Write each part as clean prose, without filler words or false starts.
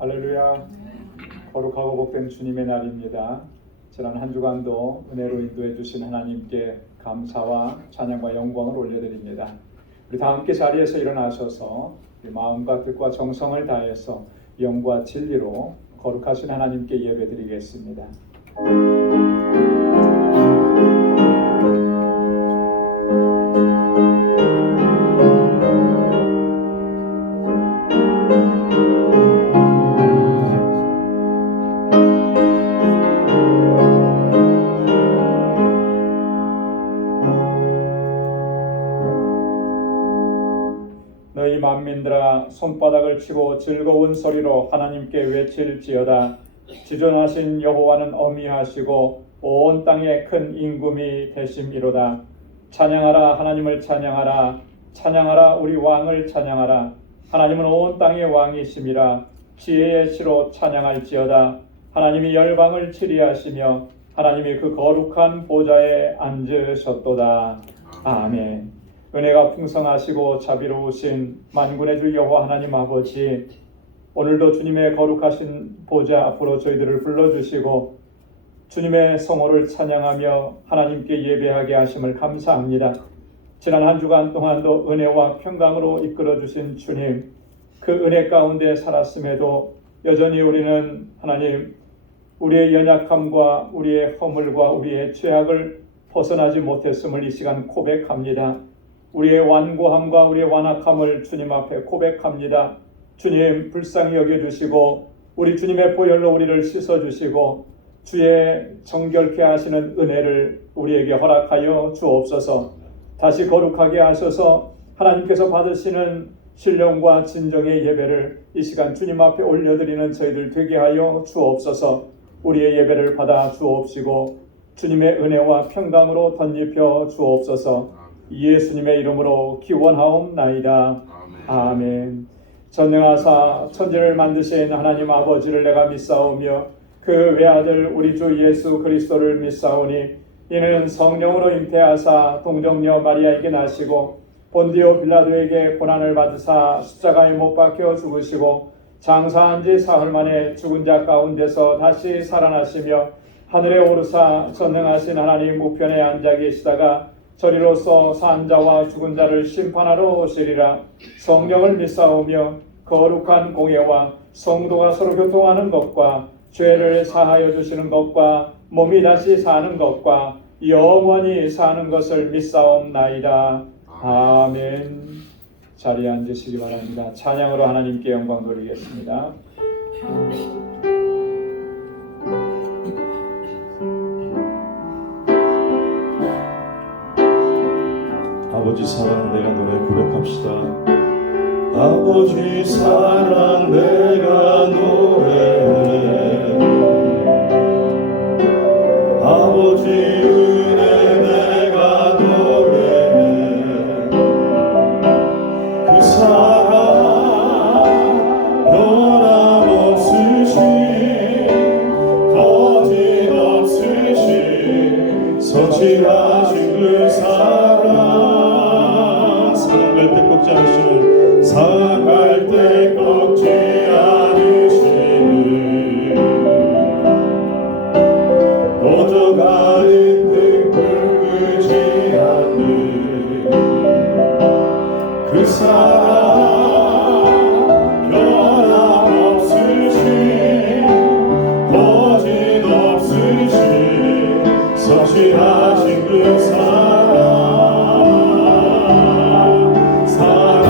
할렐루야. 거룩하고 복된 주님의 날입니다. 지난 한 주간도 은혜로 인도해 주신 하나님께 감사와 찬양과 영광을 올려드립니다. 우리 다 함께 자리에서 일어나셔서 마음과 뜻과 정성을 다해서 영과 진리로 거룩하신 하나님께 예배드리겠습니다. 너희 만민들아 손바닥을 치고 즐거운 소리로 하나님께 외칠지어다. 지존하신 여호와는 어미하시고 온 땅에 큰 임금이 되심이로다. 찬양하라, 하나님을 찬양하라. 찬양하라, 우리 왕을 찬양하라. 하나님은 온 땅의 왕이심이라. 지혜의 시로 찬양할지어다. 하나님이 열방을 치리하시며 하나님이 그 거룩한 보좌에 앉으셨도다. 아멘. 은혜가 풍성하시고 자비로우신 만군의 주 여호와 하나님 아버지, 오늘도 주님의 거룩하신 보좌 앞으로 저희들을 불러주시고 주님의 성호를 찬양하며 하나님께 예배하게 하심을 감사합니다. 지난 한 주간 동안도 은혜와 평강으로 이끌어주신 주님, 그 은혜 가운데 살았음에도 여전히 우리는 하나님, 우리의 연약함과 우리의 허물과 우리의 죄악을 벗어나지 못했음을 이 시간 고백합니다. 우리의 완고함과 우리의 완악함을 주님 앞에 고백합니다. 주님, 불쌍히 여겨주시고 우리 주님의 보혈로 우리를 씻어주시고 주의 정결케 하시는 은혜를 우리에게 허락하여 주옵소서. 다시 거룩하게 하셔서 하나님께서 받으시는 신령과 진정의 예배를 이 시간 주님 앞에 올려드리는 저희들 되게 하여 주옵소서. 우리의 예배를 받아 주옵시고 주님의 은혜와 평강으로 덧입혀 주옵소서. 예수님의 이름으로 기원하옵나이다. 아멘. 전능하사 천지를 만드신 하나님 아버지를 내가 믿사오며 그 외아들 우리 주 예수 그리스도를 믿사오니 이는 성령으로 잉태하사 동정녀 마리아에게 나시고 본디오 빌라도에게 고난을 받으사 십자가에 못 박혀 죽으시고 장사한 지 사흘 만에 죽은 자 가운데서 다시 살아나시며 하늘에 오르사 전능하신 하나님 우편에 앉아 계시다가 저리로서 산 자와 죽은 자를 심판하러 오시리라. 성령을 믿사오며 거룩한 공예와 성도가 서로 교통하는 것과 죄를 사하여 주시는 것과 몸이 다시 사는 것과 영원히 사는 것을 믿사옵나이다. 아멘. 자리에 앉으시기 바랍니다. 찬양으로 하나님께 영광 돌리겠습니다. 아버지 사랑 내가 노래 고백합시다. 아버지 사랑 내가 노래해. 아버지 은혜 내가 노래해. 그 사랑 변함없으신 거짓없으신 성실하신 그 사랑, 상할 때 꺾지 않으시는 상할 때 꺾지 않으시는 꺼져가는 등불 끄지 않는 그 사랑 변함없으신 거짓없으신 성실하신 그 사랑, 사랑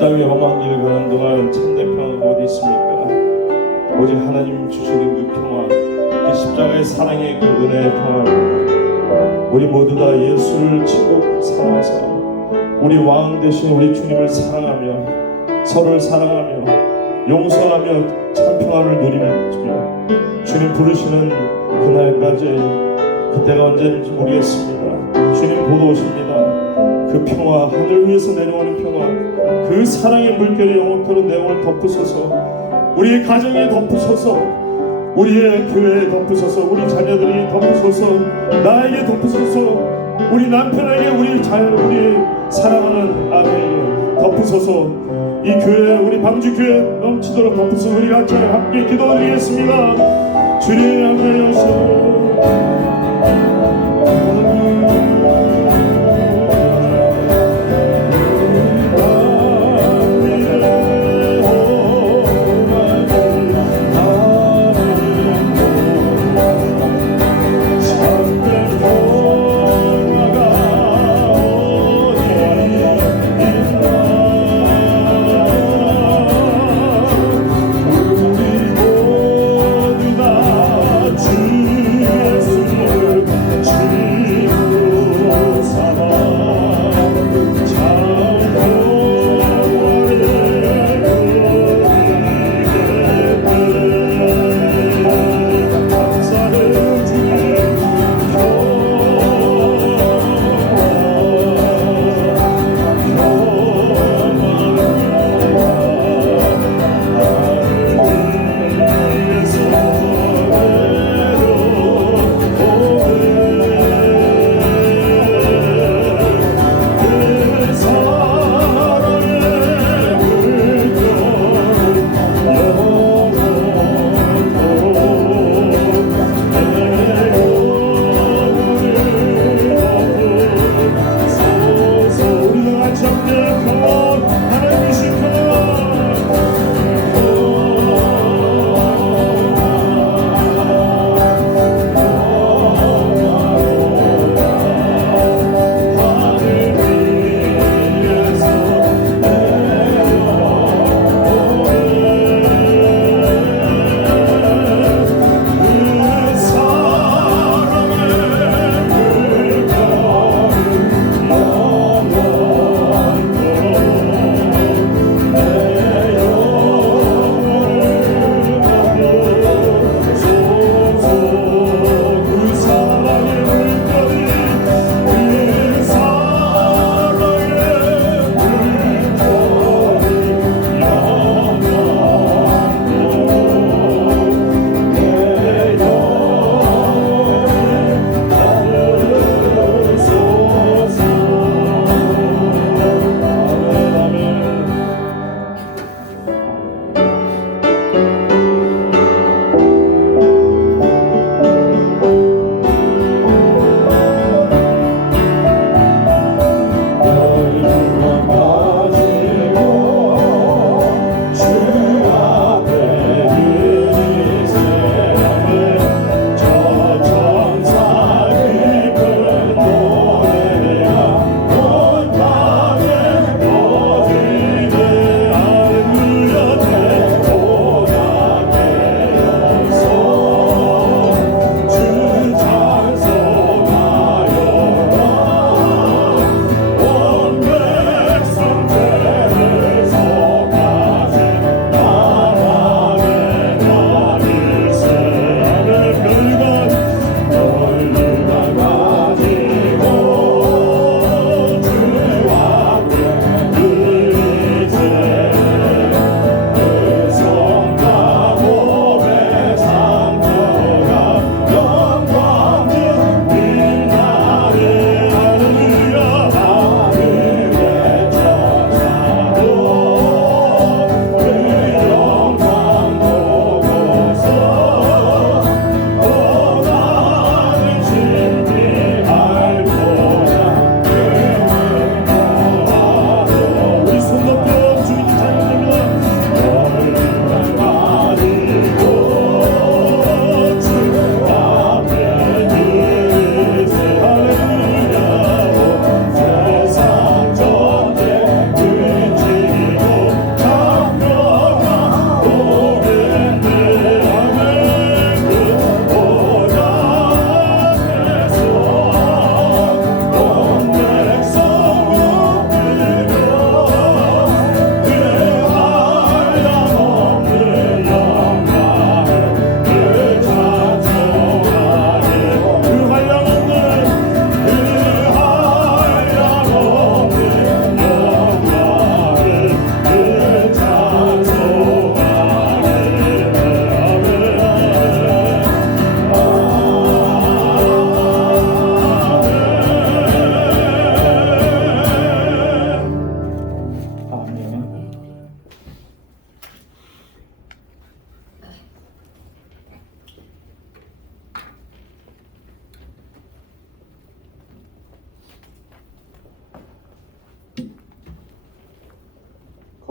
땅 위에 험한 길을 가는 동안 참된 평화가 어디 있습니까? 오직 하나님 주시는 그 평화, 그 십자가의 사랑의 그 은혜의 평화입니다. 우리 모두 다 예수를 친구 삼아서 우리 왕 되신 우리 주님을 사랑하며 서로를 사랑하며 용서하며 참 평화를 누리는 주님 부르시는 그날까지 그때가 언제인지 모르겠습니다. 주님 곧 오십니다. 그 평화, 하늘 위에서 내려오는 평화, 그 사랑의 물결이 영원토록 내 영혼을 덮으소서, 우리의 가정에 덮으소서, 우리의 교회에 덮으소서, 우리 자녀들이 덮으소서, 나에게 덮으소서, 우리 남편에게, 우리 사랑하는 아내에게 덮으소서, 이 교회, 우리 방주교회 넘치도록 덮으소서. 우리 같이 함께 기도드리겠습니다. 주님 함께 하시옵소서. 예수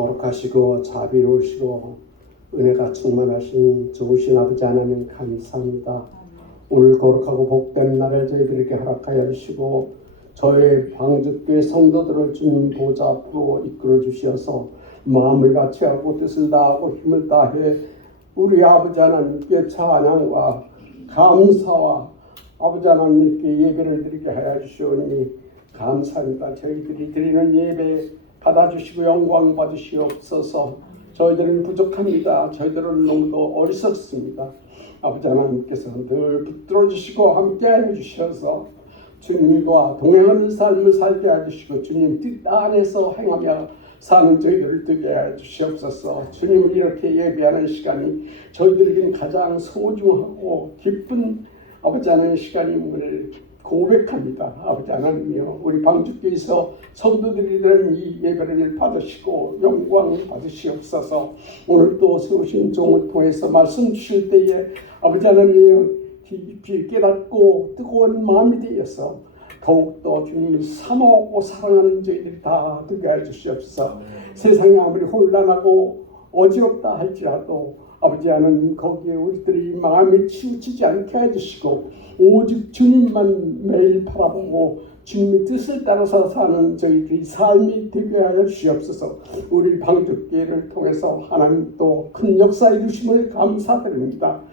거룩하시고 자비로우시고 은혜가 충만하신 좋으신 아버지 하나님 감사합니다. 오늘 거룩하고 복된 날을 저희들에게 허락하여 주시고 저희 방주교회 성도들을 주님 보좌 앞으로 이끌어 주시어서 마음을 같이하고 뜻을 다하고 힘을 다해 우리 아버지 하나님께 찬양과 감사와 아버지 하나님께 예배를 드리게 하여 주시오니 감사합니다. 저희들이 드리는 예배 받아주시고 영광 받으시옵소서. 저희들은 부족합니다. 저희들은 너무도 어리석습니다. 아버지 하나님께서 늘 붙들어 주시고 함께하여 주셔서 주님과 동행하는 삶을 살게 해주시고 주님 뜻 안에서 행하며 사는 저희들을 되게 해 주시옵소서. 주님을 이렇게 예배하는 시간이 저희들에게는 가장 소중하고 기쁜 아버지 하나님의 시간임을 고백합니다. 아버지 하나님이여, 우리 방주교에서 성도들이 드는 이 예배를 받으시고 영광 받으시옵소서. 오늘도 세우신 종을 통해서 말씀 주실 때에 아버지 하나님이여 깊이 깨닫고 뜨거운 마음이 되어서 더욱더 주님을 사모하고 사랑하는 저희들이 다 되게 해주시옵소서. 세상이 아무리 혼란하고 어지럽다 할지라도 아버지 하나님 거기에 우리들이 마음이 치우치지 않게 해주시고 오직 주님만 매일 바라보고 주님의 뜻을 따라서 사는 저희들이 삶이 되게 하여 주시옵소서. 우리 방주교회를 통해서 하나님 또 큰 역사 이루심을 감사드립니다.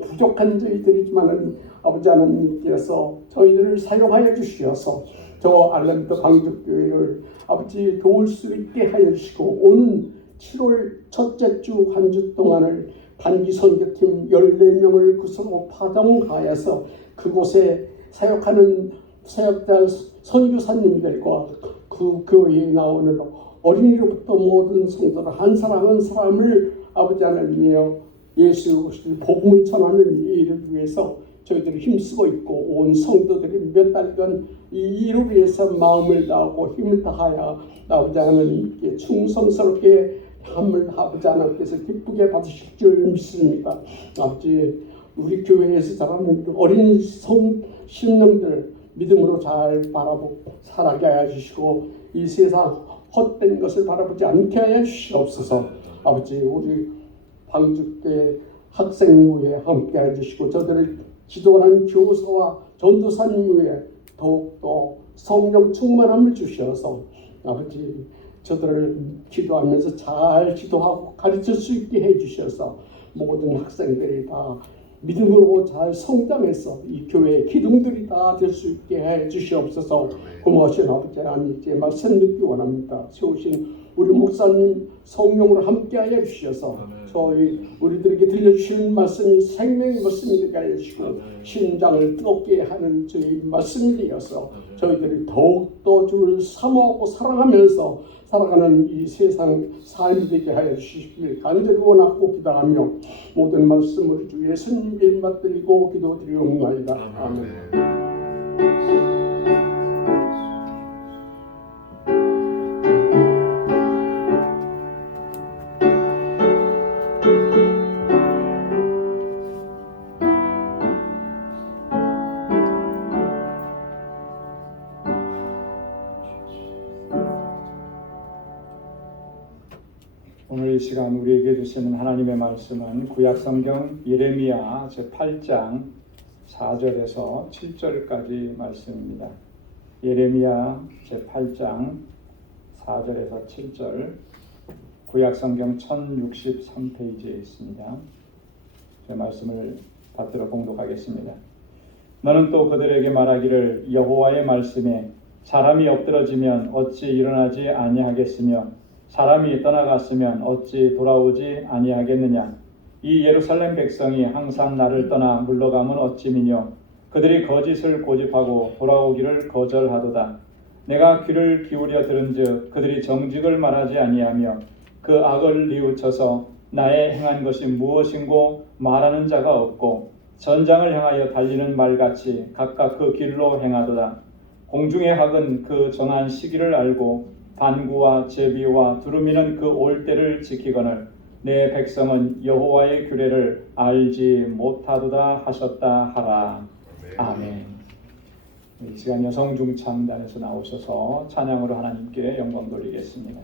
부족한 저희들이지만은 아버지 하나님께서 저희들을 사용하여 주시어서 저 알랜드 방주교회를 아버지 도울 수 있게 하여 주시고 오는 7월 첫째 주 한 주 동안을 단기 선교팀 14명을 구성하고 파송하여서 그곳에 사역하는 사역자 선교사님들과 그 교회에 나오는 어린이로부터 모든 성도들 한 사람 한 사람을 아버지 하나님이여 예수 복음을 전하는 일을 위해서 저희들이 힘쓰고 있고 온 성도들이 몇 달간 이 일을 위해서 마음을 다하고 힘을 다하여 아버지 하나님께 충성스럽게 함을 아버지 하나님께서 기쁘게 받으실 줄 믿습니다. 아버지 우리 교회에서 자라는 어린 신령들 믿음으로 잘 바라보고 살아게 하여 주시고 이 세상 헛된 것을 바라보지 않게 하여 주시옵소서. 아버지 우리 방주교회 학생부에 함께 해주시고 저들을 지도하는 교사와 전도사님 위에 더욱더 성령 충만함을 주셔서 아버지 저들을 기도하면서 잘 지도하고 가르칠 수 있게 해주셔서 모든 학생들이 다 믿음으로 잘 성장해서 이 교회의 기둥들이 다 될 수 있게 해주시옵소서. 고마우신 아버지 하나님께 말씀 듣기 원합니다. 세우신 우리 목사님 성령으로 함께하여 주셔서 저희 우리들에게 들려주시는 말씀이 생명의 말씀이 되게 하여 주시고 심장을 뜨겁게 하는 저희 말씀이 되어서 저희들이 더욱더 주를 사모하고 사랑하면서 살아가는 이 세상 삶이 되게 하여 주시길 간절히 원하고 기도하며 모든 말씀을 주 예수님께 받들리고 기도드리옵나이다. 아멘. 오늘 이 시간 우리에게 주시는 하나님의 말씀은 구약성경 예레미야 제8장 4절에서 7절까지 말씀입니다. 예레미야 제8장 4절에서 7절 구약성경 1063페이지에 있습니다. 제 말씀을 받들어 봉독하겠습니다. 너는 또 그들에게 말하기를 여호와의 말씀에 사람이 엎드러지면 어찌 일어나지 아니하겠으며 사람이 떠나갔으면 어찌 돌아오지 아니하겠느냐. 이 예루살렘 백성이 항상 나를 떠나 물러가면 어찌미뇨. 그들이 거짓을 고집하고 돌아오기를 거절하도다. 내가 귀를 기울여 들은즉 그들이 정직을 말하지 아니하며 그 악을 뉘우쳐서 나의 행한 것이 무엇인고 말하는 자가 없고 전장을 향하여 달리는 말같이 각각 그 길로 행하도다. 공중의 학은 그 정한 시기를 알고 반구와 제비와 두루미는 그 올 때를 지키거늘 내 백성은 여호와의 규례를 알지 못하도다 하셨다 하라. 아멘. 이 시간 여성 중창단에서 나오셔서 찬양으로 하나님께 영광 돌리겠습니다.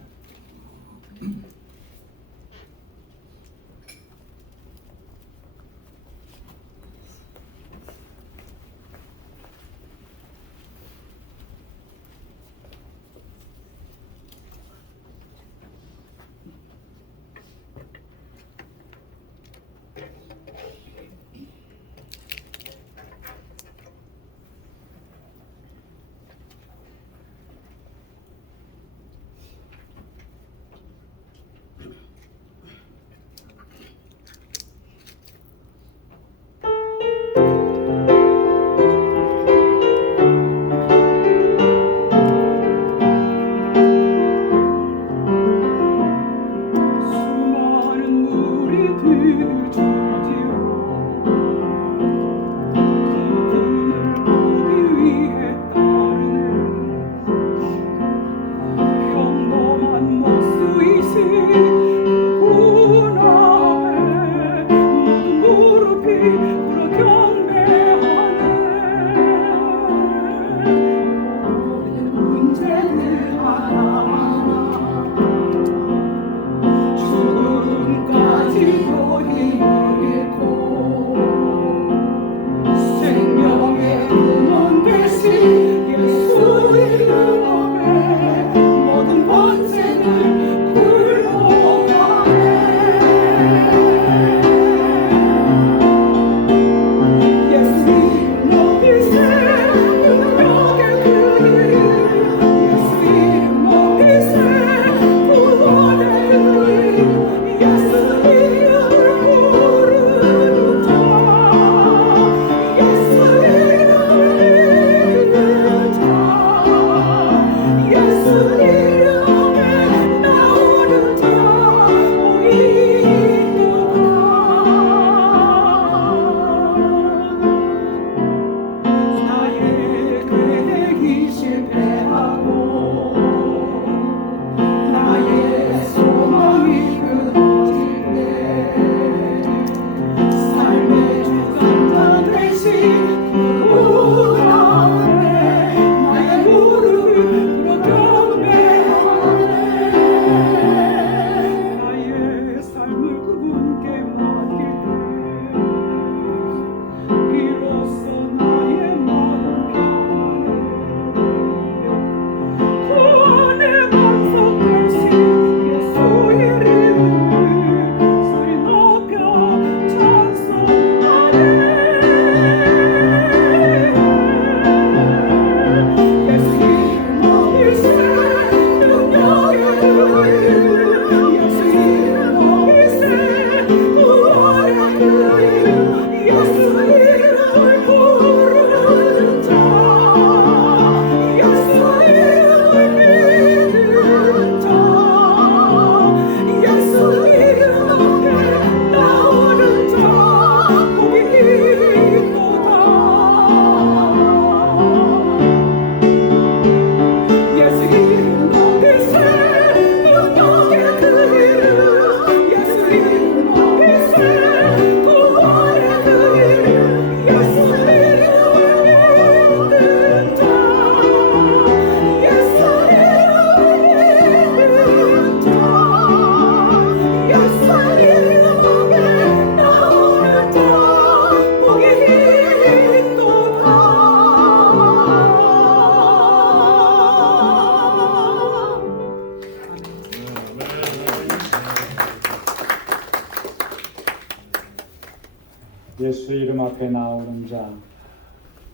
앞에 나오는 자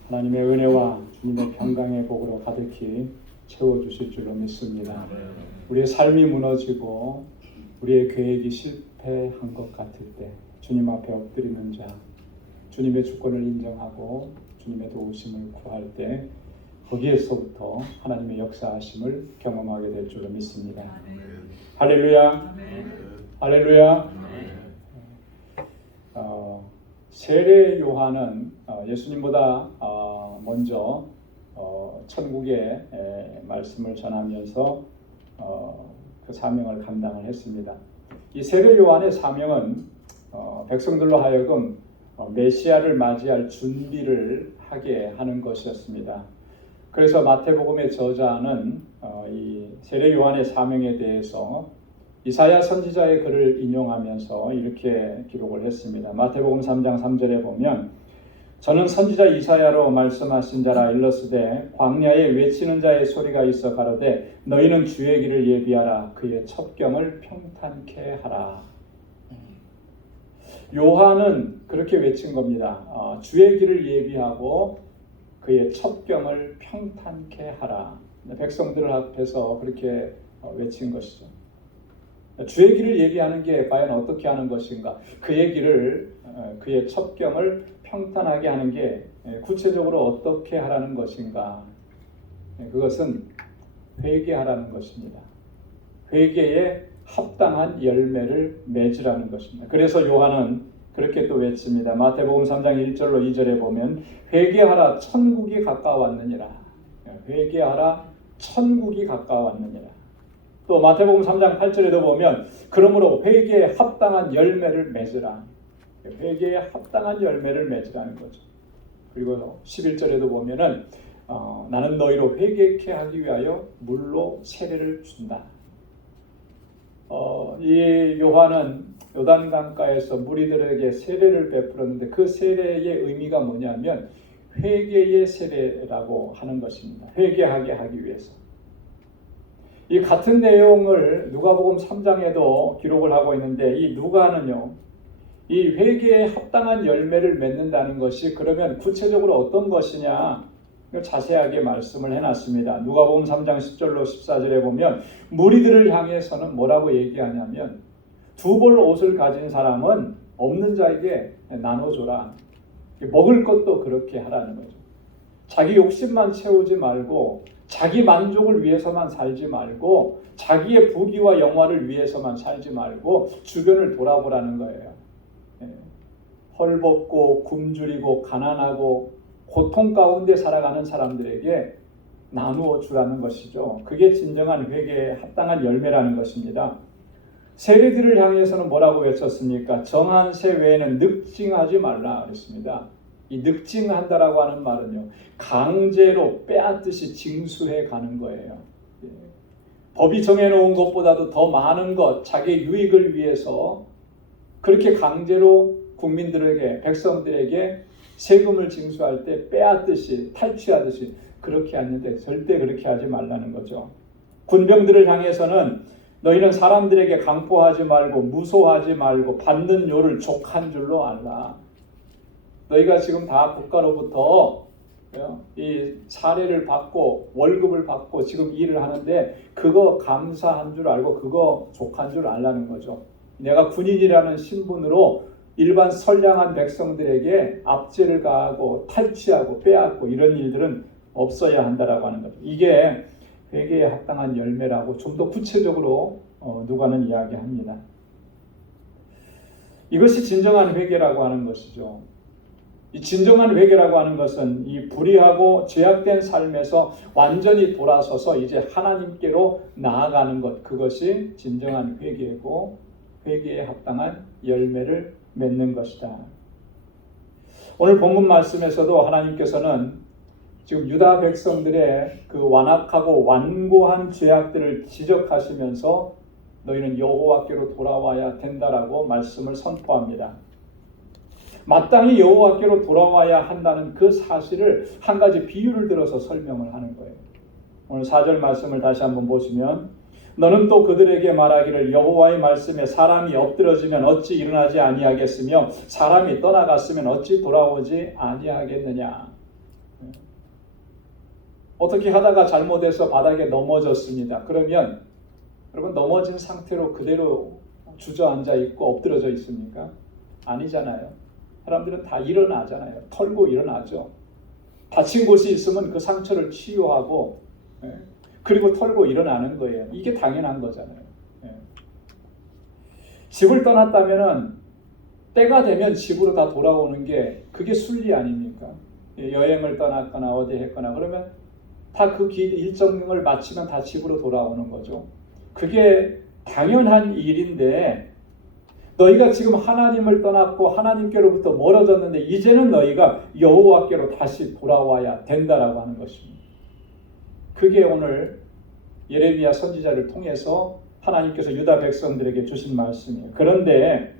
하나님의 은혜와 주님의 평강의 복으로 가득히 채워주실 줄로 믿습니다. 우리의 삶이 무너지고 우리의 계획이 실패한 것 같을 때 주님 앞에 엎드리는 자, 주님의 주권을 인정하고 주님의 도우심을 구할 때 거기에서부터 하나님의 역사하심을 경험하게 될 줄로 믿습니다. 할렐루야. 할렐루야. 세례 요한은 예수님보다 먼저 천국의 말씀을 전하면서 그 사명을 감당을 했습니다. 이 세례 요한의 사명은 백성들로 하여금 메시아를 맞이할 준비를 하게 하는 것이었습니다. 그래서 마태복음의 저자는 이 세례 요한의 사명에 대해서 이사야 선지자의 글을 인용하면서 이렇게 기록을 했습니다. 마태복음 3장 3절에 보면 저는 선지자 이사야로 말씀하신 자라 일렀으되 광야에 외치는 자의 소리가 있어 가로되 너희는 주의 길을 예비하라 그의 첩경을 평탄케 하라. 요한은 그렇게 외친 겁니다. 주의 길을 예비하고 그의 첩경을 평탄케 하라. 백성들 앞에서 그렇게 외친 것이죠. 주의 길을 얘기하는 게 과연 어떻게 하는 것인가? 그의 길을, 그의 첩경을 평탄하게 하는 게 구체적으로 어떻게 하라는 것인가? 그것은 회개하라는 것입니다. 회개에 합당한 열매를 맺으라는 것입니다. 그래서 요한은 그렇게 또 외칩니다. 마태복음 3장 1절로 2절에 보면 회개하라 천국이 가까웠느니라. 회개하라 천국이 가까웠느니라. 또 마태복음 3장 8절에도 보면 그러므로 회개에 합당한 열매를 맺으라. 회개에 합당한 열매를 맺으라는 거죠. 그리고 11절에도 보면은 나는 너희로 회개케 하기 위하여 물로 세례를 준다. 이 요한은 요단강가에서 무리들에게 세례를 베풀었는데 그 세례의 의미가 뭐냐면 회개의 세례라고 하는 것입니다. 회개하게 하기 위해서. 이 같은 내용을 누가복음 3장에도 기록을 하고 있는데 이 누가는요, 이 회개에 합당한 열매를 맺는다는 것이 그러면 구체적으로 어떤 것이냐 자세하게 말씀을 해놨습니다. 누가복음 3장 10절로 14절에 보면 무리들을 향해서는 뭐라고 얘기하냐면 두 벌 옷을 가진 사람은 없는 자에게 나눠줘라. 먹을 것도 그렇게 하라는 거죠. 자기 욕심만 채우지 말고 자기 만족을 위해서만 살지 말고 자기의 부귀와 영화를 위해서만 살지 말고 주변을 돌아보라는 거예요. 헐벗고 굶주리고 가난하고 고통 가운데 살아가는 사람들에게 나누어 주라는 것이죠. 그게 진정한 회개에 합당한 열매라는 것입니다. 세리들을 향해서는 뭐라고 외쳤습니까? 정한 새 외에는 늑증하지 말라 그랬습니다. 이 늑증한다라고 하는 말은요, 강제로 빼앗듯이 징수해 가는 거예요. 법이 정해놓은 것보다도 더 많은 것, 자기 유익을 위해서 그렇게 강제로 국민들에게, 백성들에게 세금을 징수할 때 빼앗듯이, 탈취하듯이 그렇게 하는데 절대 그렇게 하지 말라는 거죠. 군병들을 향해서는 너희는 사람들에게 강포하지 말고 무소하지 말고 받는 요를 족한 줄로 알라. 너희가 지금 다 국가로부터 이 사례를 받고 월급을 받고 지금 일을 하는데 그거 감사한 줄 알고 그거 족한 줄 알라는 거죠. 내가 군인이라는 신분으로 일반 선량한 백성들에게 압제를 가하고 탈취하고 빼앗고 이런 일들은 없어야 한다라고 하는 거죠. 이게 회개에 합당한 열매라고 좀 더 구체적으로 누가는 이야기합니다. 이것이 진정한 회개라고 하는 것이죠. 이 진정한 회개라고 하는 것은 이 불의하고 죄악된 삶에서 완전히 돌아서서 이제 하나님께로 나아가는 것, 그것이 진정한 회개고 회개에 합당한 열매를 맺는 것이다. 오늘 본문 말씀에서도 하나님께서는 지금 유다 백성들의 그 완악하고 완고한 죄악들을 지적하시면서 너희는 여호와께로 돌아와야 된다라고 말씀을 선포합니다. 마땅히 여호와께로 돌아와야 한다는 그 사실을 한 가지 비유를 들어서 설명을 하는 거예요. 오늘 4절 말씀을 다시 한번 보시면 너는 또 그들에게 말하기를 여호와의 말씀에 사람이 엎드러지면 어찌 일어나지 아니하겠으며 사람이 떠나갔으면 어찌 돌아오지 아니하겠느냐. 어떻게 하다가 잘못해서 바닥에 넘어졌습니다. 그러면 여러분 넘어진 상태로 그대로 주저앉아 있고 엎드러져 있습니까? 아니잖아요. 사람들은 다 일어나잖아요. 털고 일어나죠. 다친 곳이 있으면 그 상처를 치유하고 그리고 털고 일어나는 거예요. 이게 당연한 거잖아요. 집을 떠났다면은 때가 되면 집으로 다 돌아오는 게 그게 순리 아닙니까? 여행을 떠났거나 어디 했거나 그러면 다 그 일정을 마치면 다 집으로 돌아오는 거죠. 그게 당연한 일인데 너희가 지금 하나님을 떠났고 하나님께로부터 멀어졌는데 이제는 너희가 여호와께로 다시 돌아와야 된다라고 하는 것입니다. 그게 오늘 예레미야 선지자를 통해서 하나님께서 유다 백성들에게 주신 말씀이에요. 그런데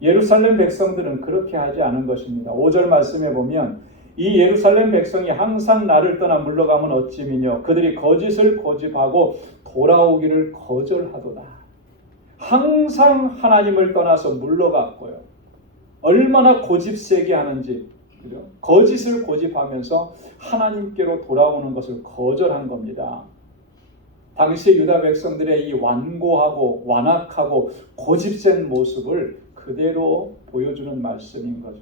예루살렘 백성들은 그렇게 하지 않은 것입니다. 5절 말씀에 보면 이 예루살렘 백성이 항상 나를 떠나 물러가면 어찌미뇨 그들이 거짓을 고집하고 돌아오기를 거절하도다. 항상 하나님을 떠나서 물러갔고요. 얼마나 고집세게 하는지 그죠? 거짓을 고집하면서 하나님께로 돌아오는 것을 거절한 겁니다. 당시 유다 백성들의 이 완고하고 완악하고 고집센 모습을 그대로 보여주는 말씀인 거죠.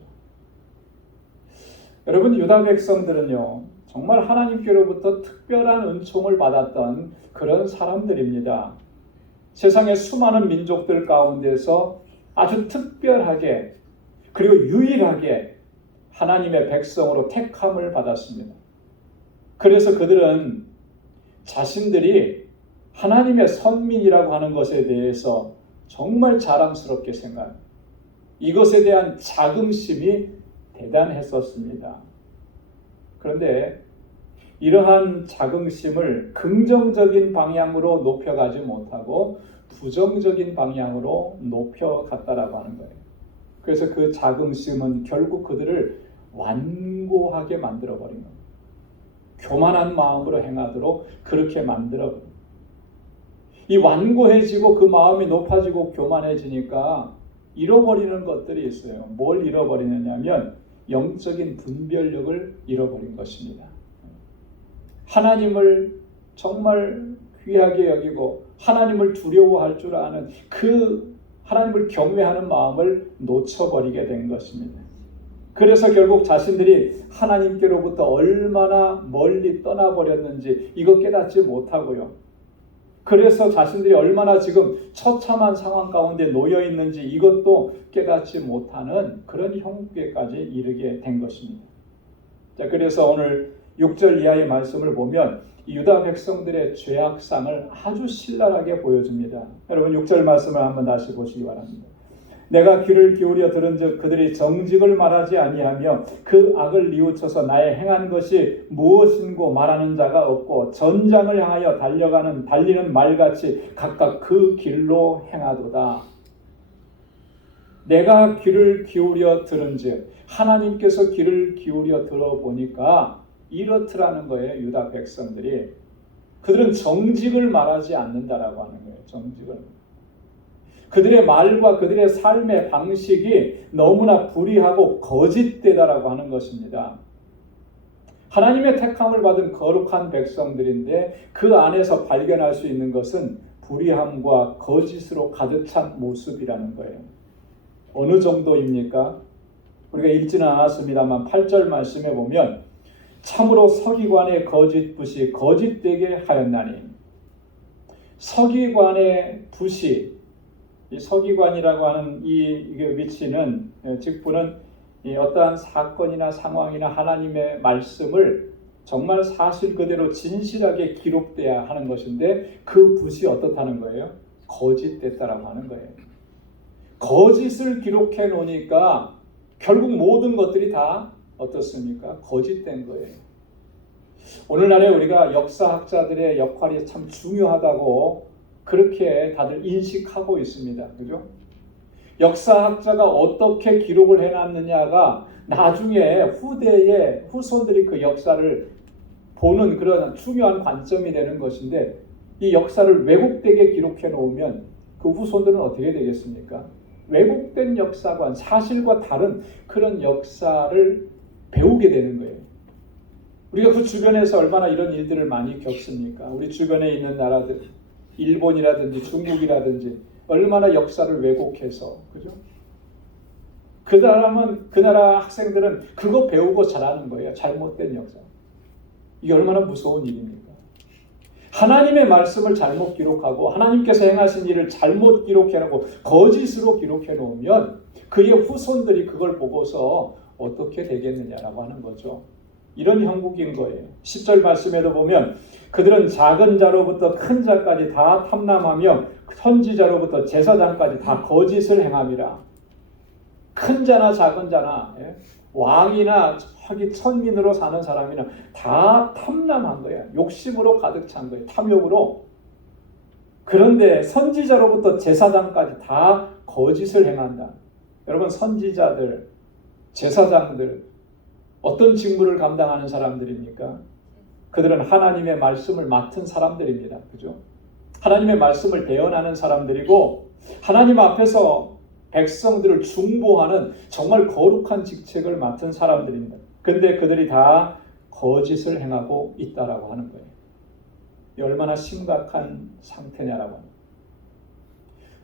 여러분 유다 백성들은요 정말 하나님께로부터 특별한 은총을 받았던 그런 사람들입니다. 세상의 수많은 민족들 가운데서 아주 특별하게 그리고 유일하게 하나님의 백성으로 택함을 받았습니다. 그래서 그들은 자신들이 하나님의 선민이라고 하는 것에 대해서 정말 자랑스럽게 생각합니다. 이것에 대한 자긍심이 대단했었습니다. 그런데 이러한 자긍심을 긍정적인 방향으로 높여가지 못하고 부정적인 방향으로 높여갔다라고 하는 거예요. 그래서 그 자긍심은 결국 그들을 완고하게 만들어버린 겁니다. 교만한 마음으로 행하도록 그렇게 만들어버린 이 완고해지고 그 마음이 높아지고 교만해지니까 잃어버리는 것들이 있어요. 뭘 잃어버리느냐면 영적인 분별력을 잃어버린 것입니다. 하나님을 정말 귀하게 여기고 하나님을 두려워할 줄 아는 그 하나님을 경외하는 마음을 놓쳐버리게 된 것입니다. 그래서 결국 자신들이 하나님께로부터 얼마나 멀리 떠나버렸는지 이거 깨닫지 못하고요. 그래서 자신들이 얼마나 지금 처참한 상황 가운데 놓여 있는지 이것도 깨닫지 못하는 그런 형국에까지 이르게 된 것입니다. 자, 그래서 오늘 6절 이하의 말씀을 보면 유다 백성들의 죄악상을 아주 신랄하게 보여줍니다. 여러분 6절 말씀을 한번 다시 보시기 바랍니다. 내가 귀를 기울여 들은즉 그들이 정직을 말하지 아니하며 그 악을 뉘우쳐서 나의 행한 것이 무엇인고 말하는 자가 없고 전장을 향하여 달리는 말같이 각각 그 길로 행하도다. 내가 귀를 기울여 들은즉 하나님께서 귀를 기울여 들어보니까 이렇더라는 거예요. 유다 백성들이 그들은 정직을 말하지 않는다라고 하는 거예요. 정직을 그들의 말과 그들의 삶의 방식이 너무나 불의하고 거짓되다라고 하는 것입니다. 하나님의 택함을 받은 거룩한 백성들인데 그 안에서 발견할 수 있는 것은 불의함과 거짓으로 가득 찬 모습이라는 거예요. 어느 정도입니까? 우리가 읽지는 않았습니다만 8절 말씀에 보면 참으로 서기관의 거짓 붓이 거짓되게 하였나니 서기관의 붓이 이 서기관이라고 하는 이 위치는 직분은 어떠한 사건이나 상황이나 하나님의 말씀을 정말 사실 그대로 진실하게 기록돼야 하는 것인데 그 붓이 어떻다는 거예요? 거짓됐다라고 하는 거예요. 거짓을 기록해 놓으니까 결국 모든 것들이 다 어떻습니까? 거짓된 거예요. 오늘날에 우리가 역사학자들의 역할이 참 중요하다고 그렇게 다들 인식하고 있습니다. 그죠? 역사학자가 어떻게 기록을 해놨느냐가 나중에 후대의 후손들이 그 역사를 보는 그런 중요한 관점이 되는 것인데 이 역사를 왜곡되게 기록해 놓으면 그 후손들은 어떻게 되겠습니까? 왜곡된 역사관, 사실과 다른 그런 역사를 배우게 되는 거예요. 우리가 그 주변에서 얼마나 이런 일들을 많이 겪습니까? 우리 주변에 있는 나라들, 일본이라든지 중국이라든지 얼마나 역사를 왜곡해서, 그죠? 그 나라 학생들은 그거 배우고 자라는 거예요. 잘못된 역사. 이게 얼마나 무서운 일입니까? 하나님의 말씀을 잘못 기록하고 하나님께서 행하신 일을 잘못 기록해놓고 거짓으로 기록해 놓으면 그의 후손들이 그걸 보고서 어떻게 되겠느냐라고 하는 거죠. 이런 형국인 거예요. 10절 말씀에도 보면 그들은 작은 자로부터 큰 자까지 다 탐람하며 선지자로부터 제사장까지 다 거짓을 행함이라. 큰 자나 작은 자나 왕이나 저기 천민으로 사는 사람이나 다 탐람한 거야. 욕심으로 가득 찬 거예요. 탐욕으로. 그런데 선지자로부터 제사장까지 다 거짓을 행한다. 여러분, 선지자들, 제사장들 어떤 직무를 감당하는 사람들입니까? 그들은 하나님의 말씀을 맡은 사람들입니다. 그죠? 하나님의 말씀을 대언하는 사람들이고 하나님 앞에서 백성들을 중보하는 정말 거룩한 직책을 맡은 사람들입니다. 근데 그들이 다 거짓을 행하고 있다라고 하는 거예요. 얼마나 심각한 상태냐라고 합니다.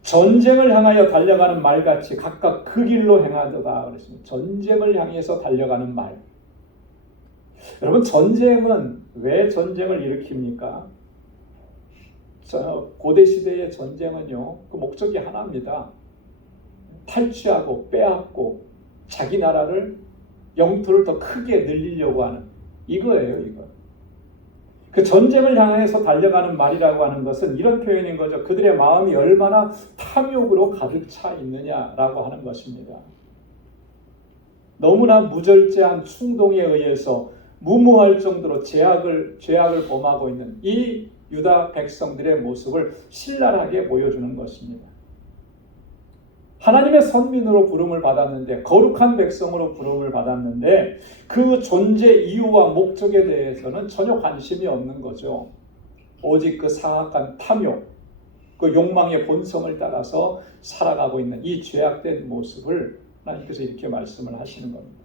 전쟁을 향하여 달려가는 말같이 각각 그 길로 행하도다 그랬습니다. 전쟁을 향해서 달려가는 말. 여러분, 전쟁은 왜 전쟁을 일으킵니까? 고대 시대의 전쟁은요, 그 목적이 하나입니다. 탈취하고 빼앗고 자기 나라를 영토를 더 크게 늘리려고 하는 이거예요. 이거. 그 전쟁을 향해서 달려가는 말이라고 하는 것은 이런 표현인 거죠. 그들의 마음이 얼마나 탐욕으로 가득 차 있느냐라고 하는 것입니다. 너무나 무절제한 충동에 의해서 무모할 정도로 죄악을 범하고 있는 이 유다 백성들의 모습을 신랄하게 보여주는 것입니다. 하나님의 선민으로 부름을 받았는데, 거룩한 백성으로 부름을 받았는데 그 존재 이유와 목적에 대해서는 전혀 관심이 없는 거죠. 오직 그 사악한 탐욕, 그 욕망의 본성을 따라서 살아가고 있는 이 죄악된 모습을 하나님께서 이렇게 말씀을 하시는 겁니다.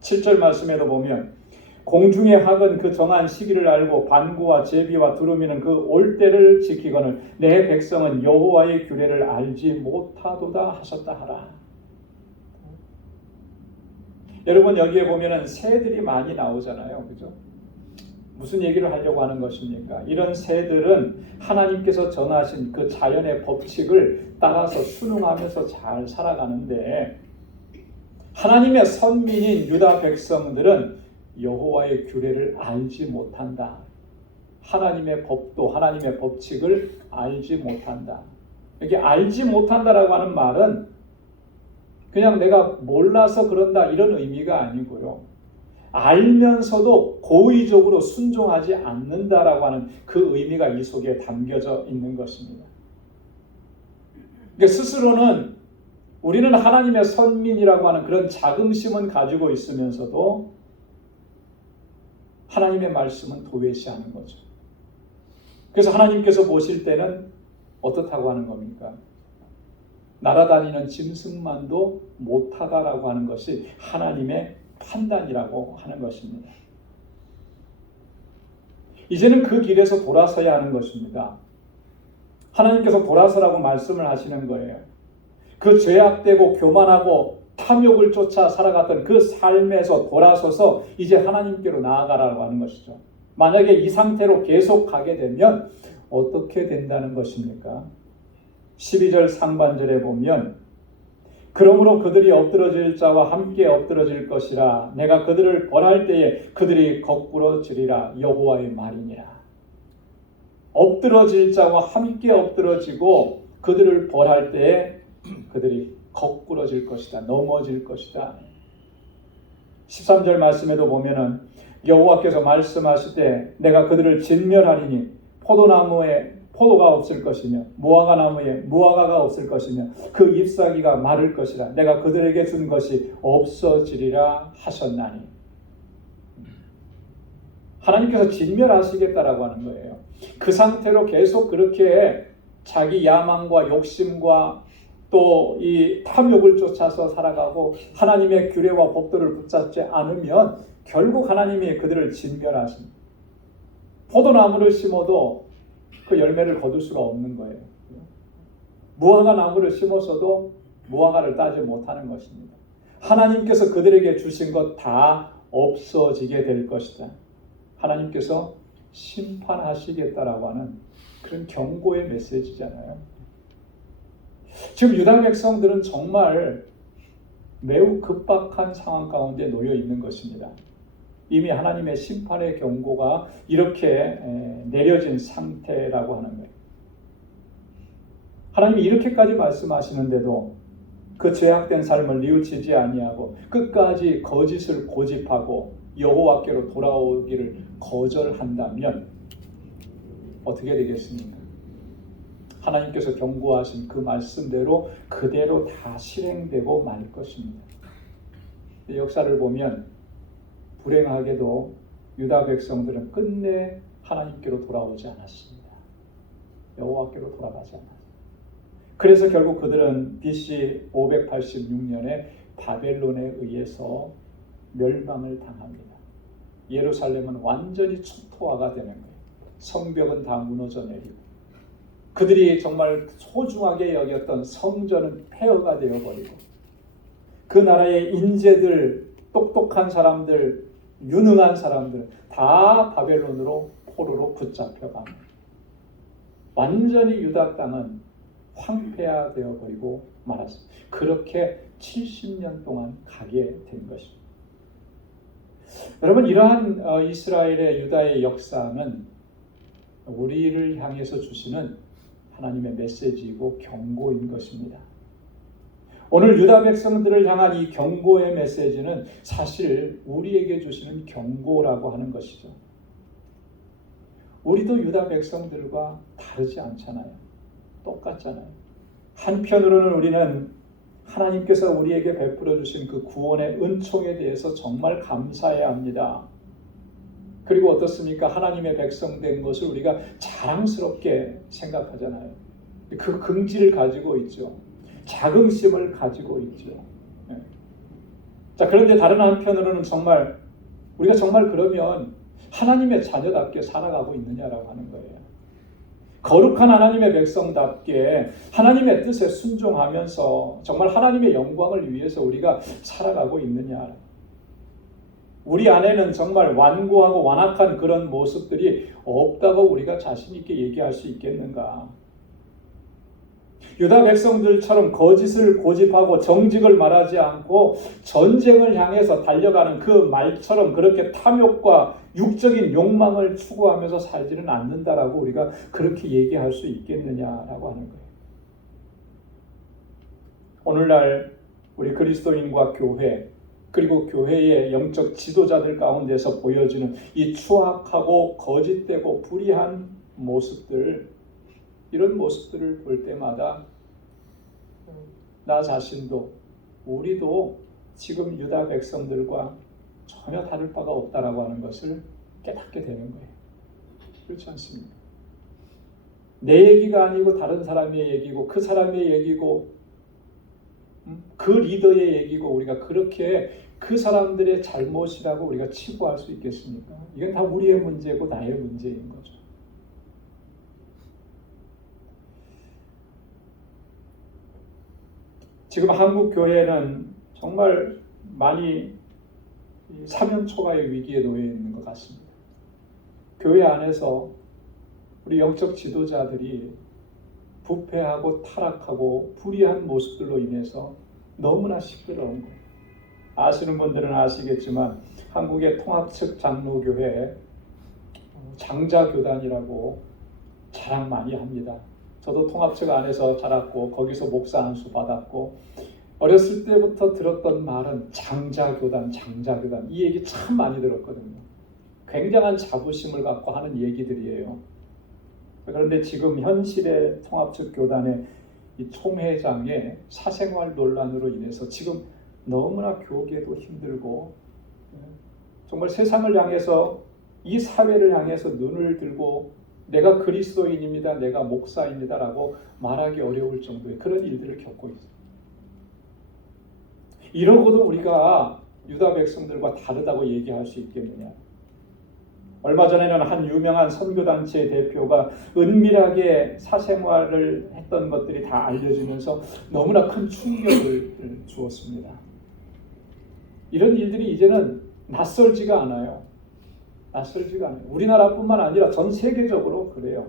7절 말씀에도 보면 공중의 학은 그 정한 시기를 알고 반구와 제비와 두루미는 그 올 때를 지키거늘 내 백성은 여호와의 규례를 알지 못하도다 하셨다 하라. 여러분, 여기에 보면은 새들이 많이 나오잖아요. 그죠? 무슨 얘기를 하려고 하는 것입니까? 이런 새들은 하나님께서 정하신 그 자연의 법칙을 따라서 순응하면서 잘 살아가는데, 하나님의 선민인 유다 백성들은 여호와의 규례를 알지 못한다. 하나님의 법도, 하나님의 법칙을 알지 못한다. 여기 알지 못한다라고 하는 말은 그냥 내가 몰라서 그런다 이런 의미가 아니고요. 알면서도 고의적으로 순종하지 않는다라고 하는 그 의미가 이 속에 담겨져 있는 것입니다. 그러니까 스스로는 우리는 하나님의 선민이라고 하는 그런 자긍심은 가지고 있으면서도 하나님의 말씀은 도외시하는 거죠. 그래서 하나님께서 보실 때는 어떻다고 하는 겁니까? 날아다니는 짐승만도 못하다라고 하는 것이 하나님의 판단이라고 하는 것입니다. 이제는 그 길에서 돌아서야 하는 것입니다. 하나님께서 돌아서라고 말씀을 하시는 거예요. 그 죄악되고 교만하고 탐욕을 쫓아 살아갔던 그 삶에서 돌아서서 이제 하나님께로 나아가라고 하는 것이죠. 만약에 이 상태로 계속 가게 되면 어떻게 된다는 것입니까? 12절 상반절에 보면 그러므로 그들이 엎드러질 자와 함께 엎드러질 것이라 내가 그들을 벌할 때에 그들이 거꾸러지리라 여호와의 말이니라. 엎드러질 자와 함께 엎드러지고 그들을 벌할 때에 그들이 거꾸러질 것이다. 넘어질 것이다. 13절 말씀에도 보면은 여호와께서 말씀하실 때 내가 그들을 진멸하리니 포도나무에 포도가 없을 것이며 무화과 나무에 무화과가 없을 것이며 그 잎사귀가 마를 것이라 내가 그들에게 준 것이 없어지리라 하셨나니. 하나님께서 진멸하시겠다라고 하는 거예요. 그 상태로 계속 그렇게 자기 야망과 욕심과 또 이 탐욕을 쫓아서 살아가고 하나님의 규례와 법도를 붙잡지 않으면 결국 하나님이 그들을 진멸하십니다. 포도나무를 심어도 그 열매를 거둘 수가 없는 거예요. 무화과 나무를 심었어도 무화과를 따지 못하는 것입니다. 하나님께서 그들에게 주신 것 다 없어지게 될 것이다. 하나님께서 심판하시겠다라고 하는 그런 경고의 메시지잖아요. 지금 유다 백성들은 정말 매우 급박한 상황 가운데 놓여 있는 것입니다. 이미 하나님의 심판의 경고가 이렇게 내려진 상태라고 하는 거예요. 하나님이 이렇게까지 말씀하시는데도 그 죄악된 삶을 뉘우치지 아니하고 끝까지 거짓을 고집하고 여호와께로 돌아오기를 거절한다면 어떻게 되겠습니까? 하나님께서 경고하신 그 말씀대로 그대로 다 실행되고 말 것입니다. 역사를 보면 불행하게도 유다 백성들은 끝내 하나님께로 돌아오지 않았습니다. 여호와께로 돌아가지 않았습니다. 그래서 결국 그들은 BC 586년에 바벨론에 의해서 멸망을 당합니다. 예루살렘은 완전히 초토화가 되는 거예요. 성벽은 다 무너져 내리고 그들이 정말 소중하게 여겼던 성전은 폐허가 되어버리고 그 나라의 인재들, 똑똑한 사람들, 유능한 사람들 다 바벨론으로 포로로 붙잡혀갑니다. 완전히 유다 땅은 황폐화되어 버리고 말았습니다. 그렇게 70년 동안 가게 된 것입니다. 여러분, 이러한 이스라엘의 유다의 역사는 우리를 향해서 주시는 하나님의 메시지이고 경고인 것입니다. 오늘 유다 백성들을 향한 이 경고의 메시지는 사실 우리에게 주시는 경고라고 하는 것이죠. 우리도 유다 백성들과 다르지 않잖아요. 똑같잖아요. 한편으로는 우리는 하나님께서 우리에게 베풀어 주신 그 구원의 은총에 대해서 정말 감사해야 합니다. 그리고 어떻습니까? 하나님의 백성 된 것을 우리가 자랑스럽게 생각하잖아요. 그 긍지를 가지고 있죠. 자긍심을 가지고 있죠. 자, 그런데 다른 한편으로는 정말 우리가 정말 그러면 하나님의 자녀답게 살아가고 있느냐라고 하는 거예요. 거룩한 하나님의 백성답게 하나님의 뜻에 순종하면서 정말 하나님의 영광을 위해서 우리가 살아가고 있느냐. 우리 안에는 정말 완고하고 완악한 그런 모습들이 없다고 우리가 자신 있게 얘기할 수 있겠는가? 유다 백성들처럼 거짓을 고집하고 정직을 말하지 않고 전쟁을 향해서 달려가는 그 말처럼 그렇게 탐욕과 육적인 욕망을 추구하면서 살지는 않는다라고 우리가 그렇게 얘기할 수 있겠느냐라고 하는 거예요. 오늘날 우리 그리스도인과 교회 그리고 교회의 영적 지도자들 가운데서 보여지는 이 추악하고 거짓되고 불의한 모습들, 이런 모습들을 볼 때마다 나 자신도 우리도 지금 유다 백성들과 전혀 다를 바가 없다라고 하는 것을 깨닫게 되는 거예요. 그렇지 않습니까? 내 얘기가 아니고 다른 사람의 얘기고 그 사람의 얘기고 그 리더의 얘기고 우리가 그렇게 그 사람들의 잘못이라고 우리가 치부할 수 있겠습니까? 이건 다 우리의 문제고 나의 문제인 거죠. 지금 한국 교회는 정말 많이 사면초가의 위기에 놓여 있는 것 같습니다. 교회 안에서 우리 영적 지도자들이 부패하고 타락하고 불의한 모습들로 인해서 너무나 시끄러운 거예요. 아시는 분들은 아시겠지만 한국의 통합측 장로교회 장자교단이라고 자랑 많이 합니다. 저도 통합측 안에서 자랐고 거기서 목사 안수 받았고 어렸을 때부터 들었던 말은 장자교단 이 얘기 참 많이 들었거든요. 굉장한 자부심을 갖고 하는 얘기들이에요. 그런데 지금 현실의 통합측 교단의 이 총회장의 사생활 논란으로 인해서 지금 너무나 교계도 힘들고 정말 세상을 향해서 이 사회를 향해서 눈을 들고 내가 그리스도인입니다, 내가 목사입니다라고 말하기 어려울 정도의 그런 일들을 겪고 있어요. 이러고도 우리가 유다 백성들과 다르다고 얘기할 수 있겠느냐? 얼마 전에는 한 유명한 선교단체의 대표가 은밀하게 사생활을 했던 것들이 다 알려지면서 너무나 큰 충격을 주었습니다. 이런 일들이 이제는 낯설지가 않아요. 낯설지가 않아요. 우리나라뿐만 아니라 전 세계적으로 그래요.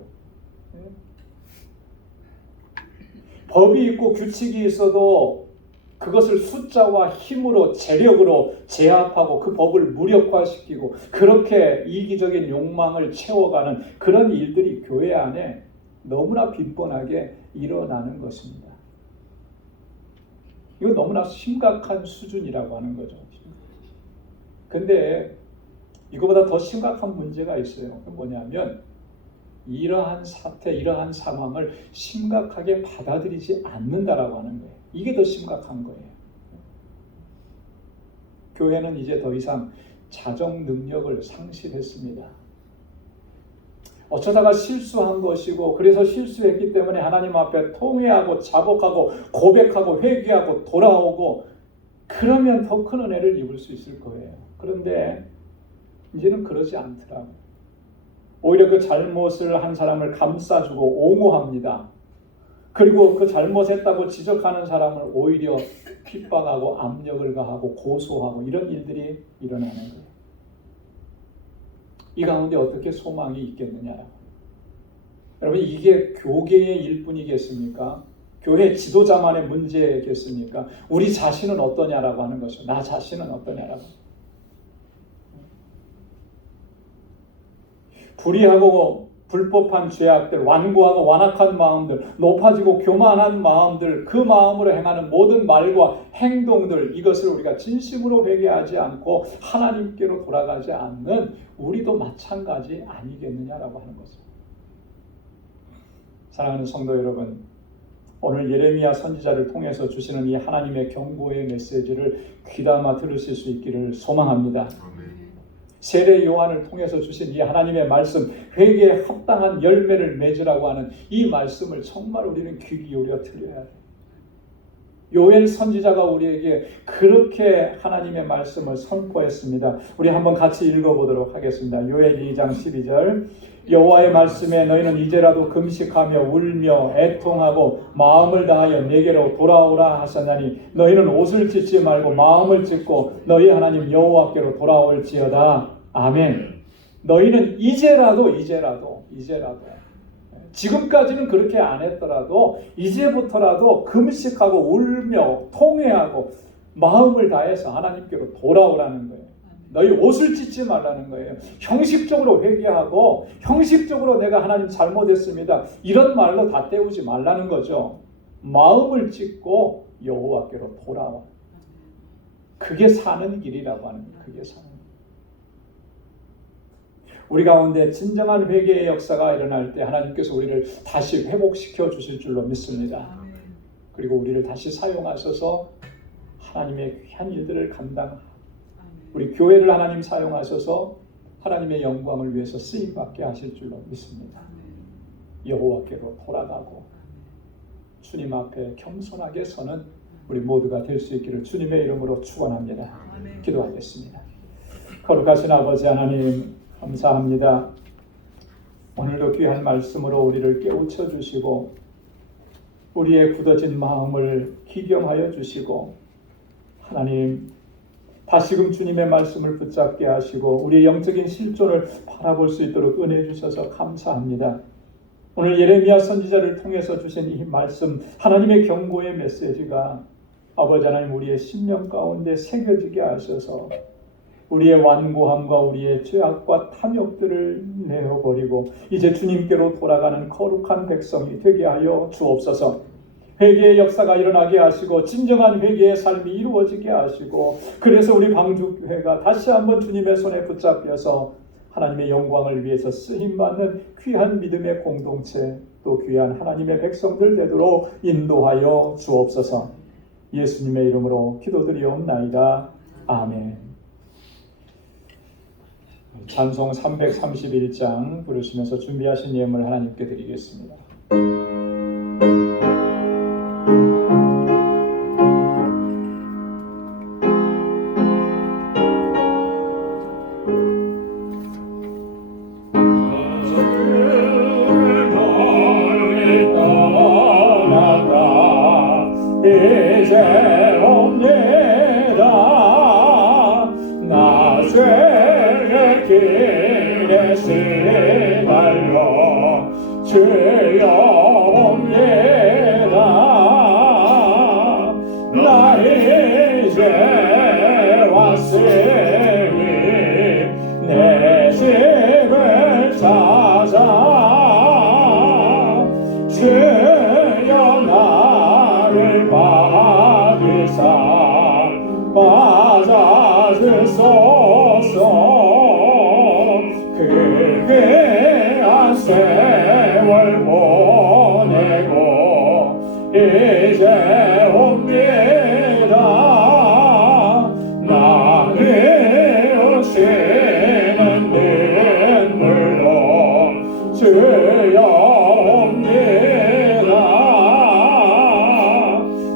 법이 있고 규칙이 있어도 그것을 숫자와 힘으로 재력으로 제압하고 그 법을 무력화시키고 그렇게 이기적인 욕망을 채워가는 그런 일들이 교회 안에 너무나 빈번하게 일어나는 것입니다. 이건 너무나 심각한 수준이라고 하는 거죠. 근데 이거보다 더 심각한 문제가 있어요. 그건 뭐냐면 이러한 사태, 이러한 상황을 심각하게 받아들이지 않는다라고 하는 거예요. 이게 더 심각한 거예요. 교회는 이제 더 이상 자정 능력을 상실했습니다. 어쩌다가 실수한 것이고 그래서 실수했기 때문에 하나님 앞에 통회하고 자복하고 고백하고 회개하고 돌아오고 그러면 더 큰 은혜를 입을 수 있을 거예요. 그런데 이제는 그러지 않더라고요. 오히려 그 잘못을 한 사람을 감싸주고 옹호합니다. 그리고 그 잘못했다고 지적하는 사람을 오히려 핍박하고 압력을 가하고 고소하고 이런 일들이 일어나는 거예요. 이 가운데 어떻게 소망이 있겠느냐? 여러분, 이게 교계의 일뿐이겠습니까? 교회 지도자만의 문제겠습니까? 우리 자신은 어떠냐라고 하는 것이죠. 나 자신은 어떠냐라고. 불의하고 불법한 죄악들, 완고하고 완악한 마음들, 높아지고 교만한 마음들, 그 마음으로 행하는 모든 말과 행동들, 이것을 우리가 진심으로 회개하지 않고 하나님께로 돌아가지 않는 우리도 마찬가지 아니겠느냐라고 하는 것입니다. 사랑하는 성도 여러분, 오늘 예레미야 선지자를 통해서 주시는 이 하나님의 경고의 메시지를 귀담아 들으실 수 있기를 소망합니다. 세례 요한을 통해서 주신 이 하나님의 말씀, 회개에 합당한 열매를 맺으라고 하는 이 말씀을 정말 우리는 귀 기울여 들어야 돼요. 요엘 선지자가 우리에게 그렇게 하나님의 말씀을 선포했습니다. 우리 한번 같이 읽어보도록 하겠습니다. 요엘 2장 12절, 여호와의 말씀에 너희는 이제라도 금식하며 울며 애통하고 마음을 다하여 내게로 돌아오라 하셨나니 너희는 옷을 찢지 말고 마음을 찢고 너희 하나님 여호와께로 돌아올지어다. 아멘. 너희는 이제라도 지금까지는 그렇게 안 했더라도 이제부터라도 금식하고 울며 통회하고 마음을 다해서 하나님께로 돌아오라는 거예요. 너희 옷을 찢지 말라는 거예요. 형식적으로 회개하고 형식적으로 내가 하나님 잘못했습니다, 이런 말로 다 때우지 말라는 거죠. 마음을 찢고 여호와께로 돌아와. 그게 사는 길이라고 하는 거예요. 그게 사는 길. 우리 가운데 진정한 회개의 역사가 일어날 때 하나님께서 우리를 다시 회복시켜 주실 줄로 믿습니다. 그리고 우리를 다시 사용하셔서 하나님의 귀한 일들을 감당하고 우리 교회를 하나님 사용하셔서 하나님의 영광을 위해서 쓰임받게 하실 줄로 믿습니다. 여호와께로 돌아가고 주님 앞에 겸손하게 서는 우리 모두가 될 수 있기를 주님의 이름으로 축원합니다. 기도하겠습니다. 거룩하신 아버지 하나님, 감사합니다. 오늘도 귀한 말씀으로 우리를 깨우쳐 주시고 우리의 굳어진 마음을 기경하여 주시고 하나님, 다시금 주님의 말씀을 붙잡게 하시고 우리의 영적인 실존을 바라볼 수 있도록 은혜 주셔서 감사합니다. 오늘 예레미야 선지자를 통해서 주신 이 말씀, 하나님의 경고의 메시지가 아버지 하나님 우리의 심령 가운데 새겨지게 하셔서 우리의 완고함과 우리의 죄악과 탐욕들을 내어버리고 이제 주님께로 돌아가는 거룩한 백성이 되게 하여 주옵소서. 회개의 역사가 일어나게 하시고 진정한 회개의 삶이 이루어지게 하시고 그래서 우리 방주교회가 다시 한번 주님의 손에 붙잡혀서 하나님의 영광을 위해서 쓰임받는 귀한 믿음의 공동체, 또 귀한 하나님의 백성들 되도록 인도하여 주옵소서. 예수님의 이름으로 기도드리옵나이다. 아멘. 찬송 331장 부르시면서 준비하신 예물 하나님께 드리겠습니다. 이제 옵니다. 나중의 길에 시달려 주여 옵니다. 나 이제 왔으니 내 집을 찾아 주여 나를 받으사 맞아주소서. 그 귀한 세월 보내고 이제 옵니다. 나를 훔치는 눈물로 주여 옵니다.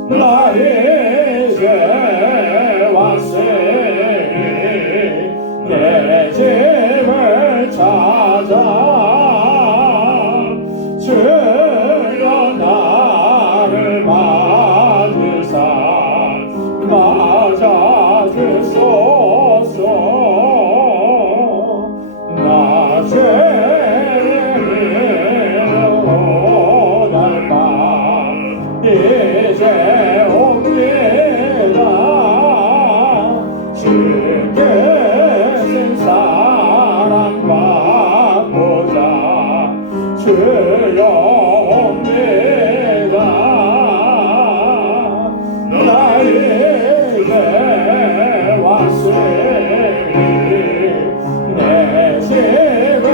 나 이제 왔으니 내 집을 찾아 주여 나를 맞으사 맞아주소서. 나 죄인으로 날까 이제 옵니다. 주께 신 사랑받고자 주여 옵니다. 나 이제 왔으니 내 집을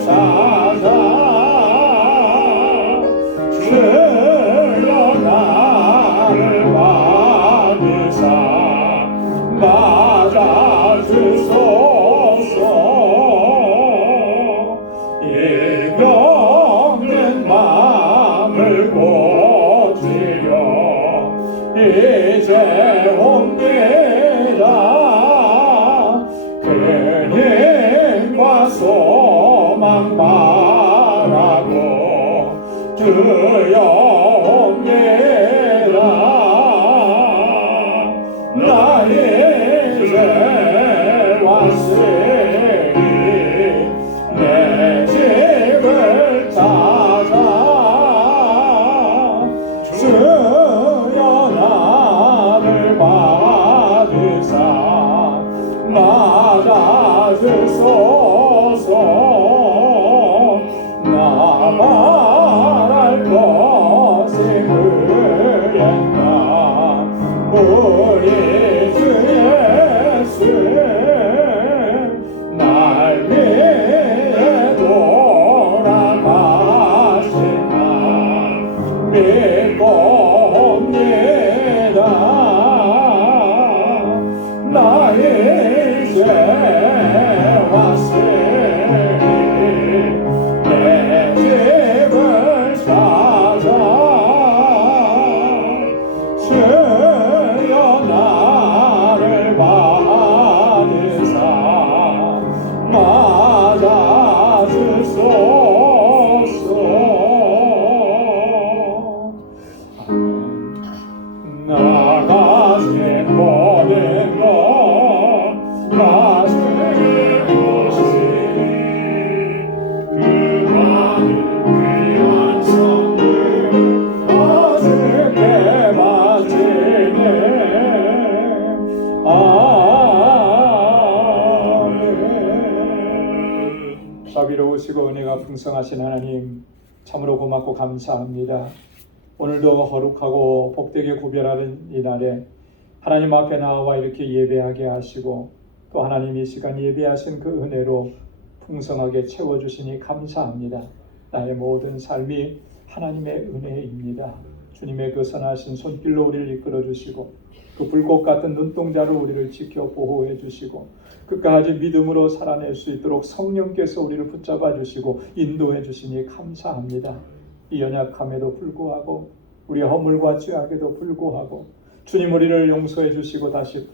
찾아 주여 나를 받으사 맞아주소서. 이 병든 마음을 고치려 이제 옵니다. 그 힘과 소망 바라고 주여 옵니다. 나 이제 왔으니 내 집을 찾아 주여 나를 받으사 맞아주소서. 나 말할 것이 무엇인가 우리 주 예수 날 위해 돌아가시나 믿고 옵니다. 나 이제 왔으니 내 집을 찾아 주여 나를 받으사 맞아주소서. 나가신 모든 것 나중에 오시니 그 많은 귀한 선물 나중에 바치네. 아멘. 자비로우시고 은혜가 풍성하신 하나님 참으로 고맙고 감사합니다. 오늘도 거룩하고 복되게 구별하는 이 날에 하나님 앞에 나와 이렇게 예배하게 하시고 또 하나님 이 시간 예배하신 그 은혜로 풍성하게 채워주시니 감사합니다. 나의 모든 삶이 하나님의 은혜입니다. 주님의 그 선하신 손길로 우리를 이끌어 주시고 그 불꽃 같은 눈동자로 우리를 지켜 보호해 주시고 끝까지 믿음으로 살아낼 수 있도록 성령께서 우리를 붙잡아 주시고 인도해 주시니 감사합니다. 이 연약함에도 불구하고 우리 허물과 죄악에도 불구하고 주님 우리를 용서해 주시고 다시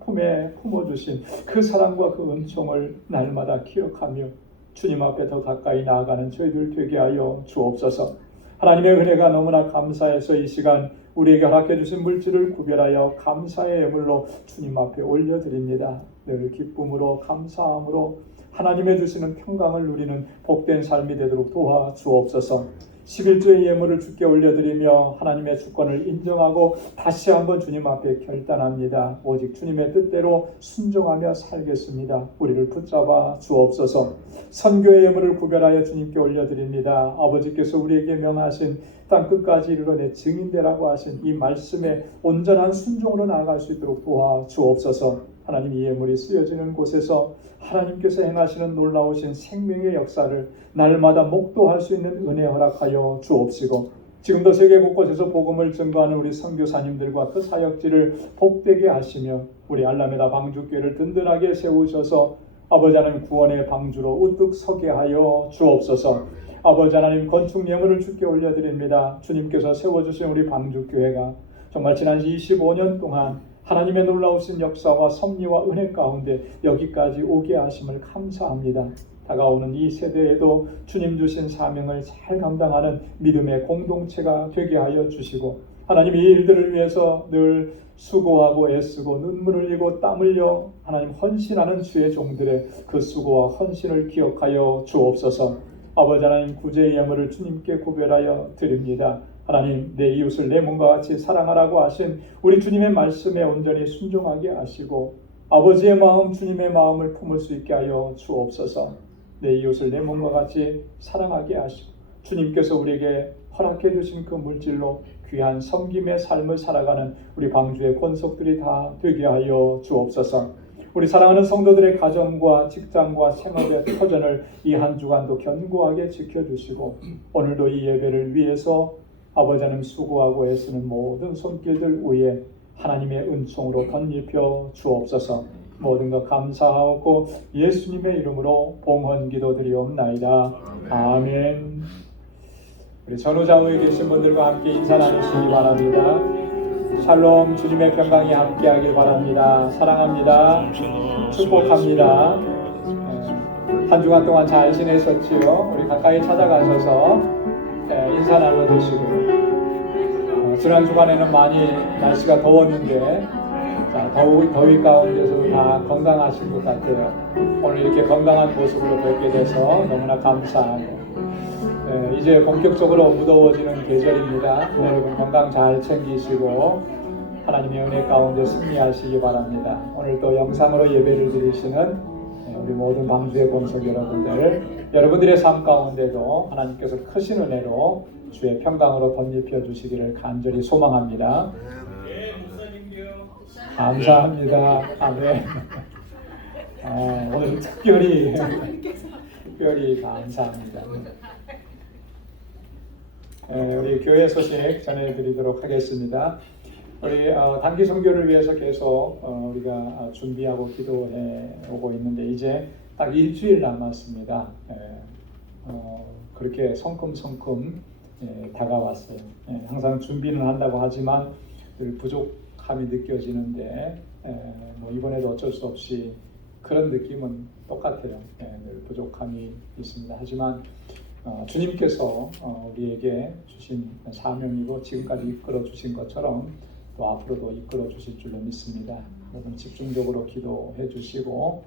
품에 품어주신 그 사랑과 그 은총을 날마다 기억하며 주님 앞에 더 가까이 나아가는 저희들 되게 하여 주옵소서. 하나님의 은혜가 너무나 감사해서 이 시간 우리에게 허락해 주신 물질을 구별하여 감사의 예물로 주님 앞에 올려드립니다. 늘 기쁨으로 감사함으로 하나님의 주시는 평강을 누리는 복된 삶이 되도록 도와주옵소서. 11조의 예물을 주께 올려드리며 하나님의 주권을 인정하고 다시 한번 주님 앞에 결단합니다. 오직 주님의 뜻대로 순종하며 살겠습니다. 우리를 붙잡아 주옵소서. 선교의 예물을 구별하여 주님께 올려드립니다. 아버지께서 우리에게 명하신 땅 끝까지 이르러 내 증인되라고 하신 이 말씀에 온전한 순종으로 나아갈 수 있도록 도와주옵소서. 하나님 이 예물이 쓰여지는 곳에서 하나님께서 행하시는 놀라우신 생명의 역사를 날마다 목도할 수 있는 은혜 허락하여 주옵시고 지금도 세계 곳곳에서 복음을 증거하는 우리 선교사님들과 그 사역지를 복되게 하시며 우리 알라메다 방주교회를 든든하게 세우셔서 아버지 하나님 구원의 방주로 우뚝 서게 하여 주옵소서. 아버지 하나님 건축 예물을 주께 올려드립니다. 주님께서 세워주신 우리 방주교회가 정말 지난 25년 동안 하나님의 놀라우신 역사와 섭리와 은혜 가운데 여기까지 오게 하심을 감사합니다. 다가오는 이 세대에도 주님 주신 사명을 잘 감당하는 믿음의 공동체가 되게 하여 주시고 하나님 이 일들을 위해서 늘 수고하고 애쓰고 눈물을 흘리고 땀 흘려 하나님 헌신하는 주의 종들의 그 수고와 헌신을 기억하여 주옵소서. 아버지 하나님 구제의 예물을 주님께 구별하여 드립니다. 하나님 내 이웃을 내 몸과 같이 사랑하라고 하신 우리 주님의 말씀에 온전히 순종하게 하시고 아버지의 마음 주님의 마음을 품을 수 있게 하여 주옵소서. 내 이웃을 내 몸과 같이 사랑하게 하시고 주님께서 우리에게 허락해 주신 그 물질로 귀한 섬김의 삶을 살아가는 우리 방주의 권속들이 다 되게 하여 주옵소서. 우리 사랑하는 성도들의 가정과 직장과 생업의 터전을 이 한 주간도 견고하게 지켜주시고 오늘도 이 예배를 위해서 아버지 하나님 수고하고 애쓰는 모든 손길들 위에 하나님의 은총으로 덧입혀 주옵소서. 모든 것 감사하고 예수님의 이름으로 봉헌 기도드리옵나이다. 아멘. 우리 전후좌우에 계신 분들과 함께 인사 나누시기 바랍니다. 샬롬 주님의 평강이 함께하길 바랍니다. 사랑합니다. 축복합니다. 한 주간 동안 잘 지내셨지요? 우리 가까이 찾아가셔서 인사 나눠주시고 지난 주간에는 많이 날씨가 더웠는데 더위 가운데서도 다 건강하신 것 같아요. 오늘 이렇게 건강한 모습으로 뵙게 돼서 너무나 감사하고 이제 본격적으로 무더워지는 계절입니다. 여러분 건강 잘 챙기시고 하나님의 은혜 가운데 승리하시기 바랍니다. 오늘 또 영상으로 예배를 드리시는 우리 모든 방주의 권속 여러분들의 삶 가운데도 하나님께서 크신 은혜로 주의 평강으로 덧입혀 주시기를 간절히 소망합니다. 감사합니다. 아멘. 오늘 특별히 감사합니다. 우리 교회 소식 전해드리도록 하겠습니다. 우리 단기 선교를 위해서 계속 우리가 준비하고 기도해 오고 있는데 이제 딱 일주일 남았습니다. 그렇게 성큼성큼 다가왔어요. 항상 준비는 한다고 하지만 늘 부족함이 느껴지는데 뭐 이번에도 어쩔 수 없이 그런 느낌은 똑같아요. 늘 부족함이 있습니다. 하지만 주님께서 우리에게 주신 사명이고 지금까지 이끌어 주신 것처럼 또 앞으로도 이끌어 주실 줄로 믿습니다. 여러분 집중적으로 기도해 주시고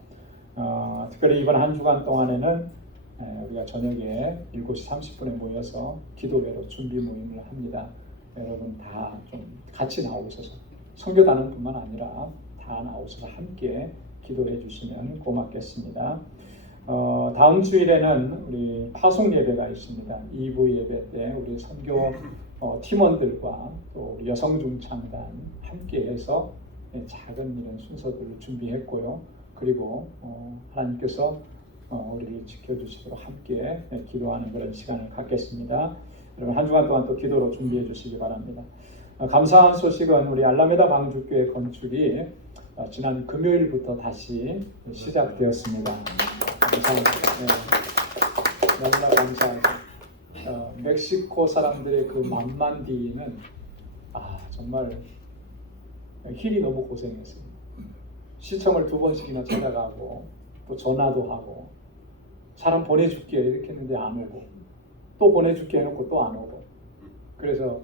특별히 이번 한 주간 동안에는 우리가 저녁에 7시 30분에 모여서 기도회로 준비 모임을 합니다. 여러분 다 좀 같이 나오셔서 선교단원뿐만 아니라 다 나오셔서 함께 기도해 주시면 고맙겠습니다. 다음 주일에는 우리 파송 예배가 있습니다. 2부 예배 때 우리 선교 팀원들과 또 우리 여성중창단 함께해서 작은 이런 순서들을 준비했고요. 그리고 하나님께서 우리를 지켜주시도록 함께 기도하는 그런 시간을 갖겠습니다. 여러분 한 주간 동안 또 기도로 준비해 주시기 바랍니다. 감사한 소식은 우리 알라메다 방주교회 건축이 지난 금요일부터 다시 시작되었습니다. 감사합니다. 네. 너무나 감사하고 멕시코 사람들의 그 만만디는 정말 힐이 너무 고생했어요. 시청을 2번씩이나 찾아가고 또 전화도 하고 사람 보내줄게 이렇게 했는데 안 오고 또 보내줄게 해놓고 또 안 오고 그래서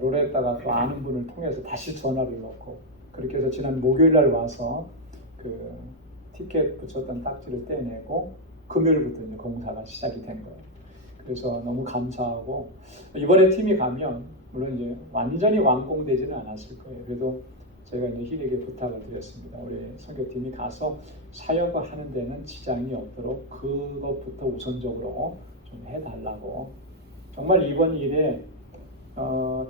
로레타가 또 아는 분을 통해서 다시 전화를 넣고 그렇게 해서 지난 목요일날 와서 그 티켓 붙였던 딱지를 떼내고 금요일부터 이제 공사가 시작이 된 거예요. 그래서 너무 감사하고 이번에 팀이 가면 물론 이제 완전히 완공되지는 않았을 거예요. 그래도 제가 이제 힐에게 부탁을 드렸습니다. 우리 선교팀이 가서 사역을 하는 데는 지장이 없도록 그것부터 우선적으로 좀 해달라고. 정말 이번 일에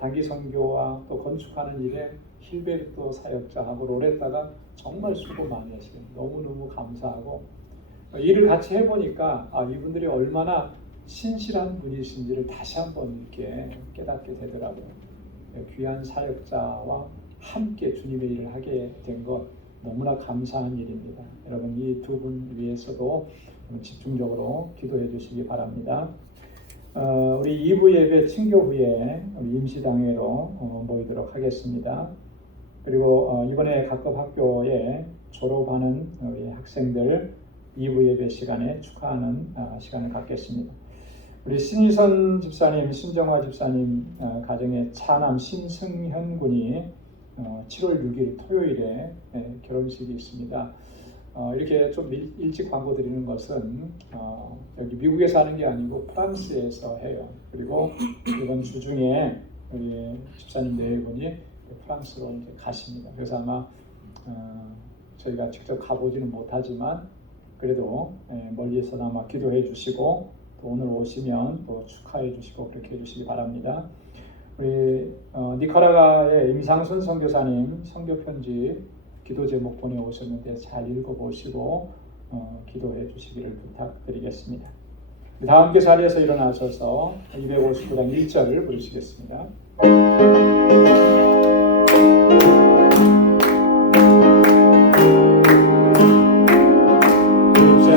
단기 선교와 또 건축하는 일에 힐베르토 사역자하고 로레타가 정말 수고 많이 했어요. 너무너무 감사하고 일을 같이 해보니까 이분들이 얼마나 신실한 분이신지를 다시 한번 이렇게 깨닫게 되더라고요. 귀한 사역자와 함께 주님의 일을 하게 된 것 너무나 감사한 일입니다. 여러분 이 두 분 위해서도 집중적으로 기도해 주시기 바랍니다. 우리 2부 예배 친교 후에 우리 임시당회로 모이도록 하겠습니다. 그리고 이번에 각급 학교에 졸업하는 우리 학생들 2부 예배 시간에 축하하는 시간을 갖겠습니다. 우리 신희선 집사님, 신정화 집사님 가정의 차남 신승현 군이 7월 6일 토요일에 결혼식이 있습니다. 이렇게 좀 일찍 광고 드리는 것은 여기 미국에서 하는 게 아니고 프랑스에서 해요. 그리고 이번 주 중에 우리 집사님 네 분이 프랑스로 이제 가십니다. 그래서 아마 저희가 직접 가보지는 못하지만 그래도 멀리서나마 기도해 주시고 또 오늘 오시면 또 축하해 주시고 그렇게 해 주시기 바랍니다. 우리 니카라과의 임상순 선교사님 선교 편지 기도 제목 보내오셨는데 잘 읽어보시고 기도해 주시기를 부탁드리겠습니다. 다 함께 자리에서 일어나셔서 259장 1절을 부르시겠습니다.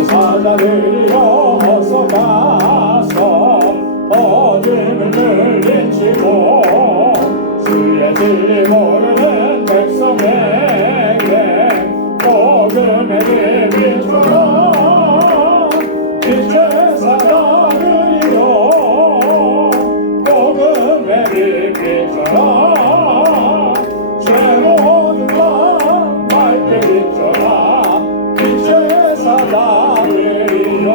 사자들이여 어서 가서 어둠을 물리치고 주의 진리 모르는 백성에게 복음의 빛처럼 빛의 사자들이여 복음의 빛처럼 죄로운 밤 밝게 비춰라 빛의 사자들이여.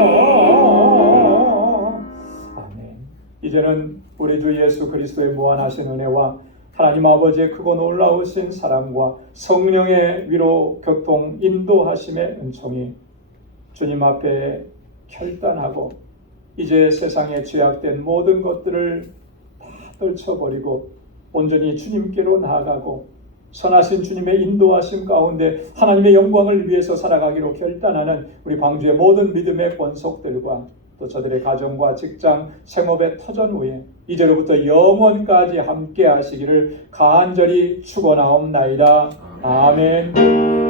아멘. 이제는 우리 주 예수 그리스도의 무한하신 은혜와 하나님 아버지의 크고 놀라우신 사랑과 성령의 위로 교통 인도하심의 은총이 주님 앞에 결단하고 이제 세상에 죄악된 모든 것들을 다 떨쳐버리고 온전히 주님께로 나아가고 선하신 주님의 인도하심 가운데 하나님의 영광을 위해서 살아가기로 결단하는 우리 광주의 모든 믿음의 권속들과 또 저들의 가정과 직장, 생업의 터전 후에 이제로부터 영원까지 함께 하시기를 간절히 축원하옵나이다. 아멘.